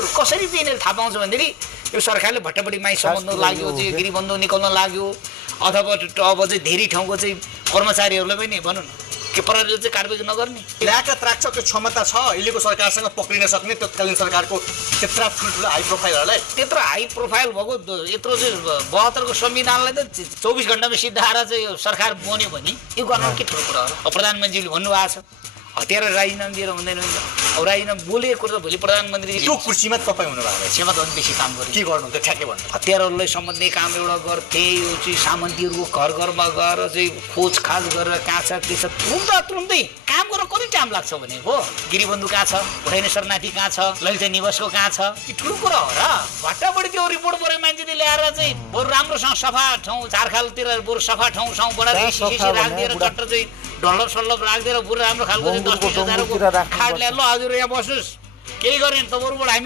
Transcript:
यिनीहरू कसरी चाहिँ यिनीहरू थाहा पाउँछ भनेदेखि यो सरकारले भट्टापट्टि माई सम्बन्ध लाग्यो चाहिँ गिरीबन्धु निकाल्न लाग्यो अथवा अब चाहिँ धेरै ठाउँको चाहिँ कर्मचारीहरूलाई पनि भनौँ न के प्रहरीले चाहिँ कारबाही नगर्ने ल्याकत राख्छ त्यो क्षमता छ अहिलेको सरकारसँग पक्रिन सक्ने तत्कालीन सरकारको त्यत्रा ठुल्ठुलो हाई प्रोफाइलहरूलाई त्यत्रो हाई प्रोफाइल भएको यत्रो चाहिँ 72को संविधानलाई त 24 घण्टामा सिद्धाएर चाहिँ यो सरकार बन्यो भने यो गर्न के ठुलो कुरा हो प्रधानमन्त्रीले भन्नुभएको छ हतियार राजीनामा दिएर हुँदैन अब राजीनामा बोलेको कुरा त भोलि प्रधानमन्त्री त्यो कुर्सीमा तपाईँ हुनुभएको क्षमताभन्दा बेसी काम गर्यो के गर्नुहुन्छ ठ्याक्कै भन्नु हतियारहरूलाई सम्बन्धी काम एउटा गर्थे यो चाहिँ सामन्तीहरूको घरमा गएर चाहिँ खोजखाज गरेर कहाँ छ के छ तुरुन्तै काम गर्न कति टाइम लाग्छ भनेको गिरीबन्धु कहाँ छ भुटानी शरणार्थी कहाँ छ ललित निवासको कहाँ छ कि ठुलो कुरा हो र भट्टापट्टि त्यो रिपोर्ट परे मान्छेले ल्याएर चाहिँ बरु राम्रोसँग सफा ठाउँ झारखालतिर बरु सफा ठाउँ बनाएर सिसी राखिदिएर चट्ट चाहिँ डल्लप सल्लप राखिदिएर बरु राम्रो खालको 10-20 हजारको खाट ल्याएर ल हजुर यहाँ बस्नुहोस् केही गरेन त बरुबाट हामी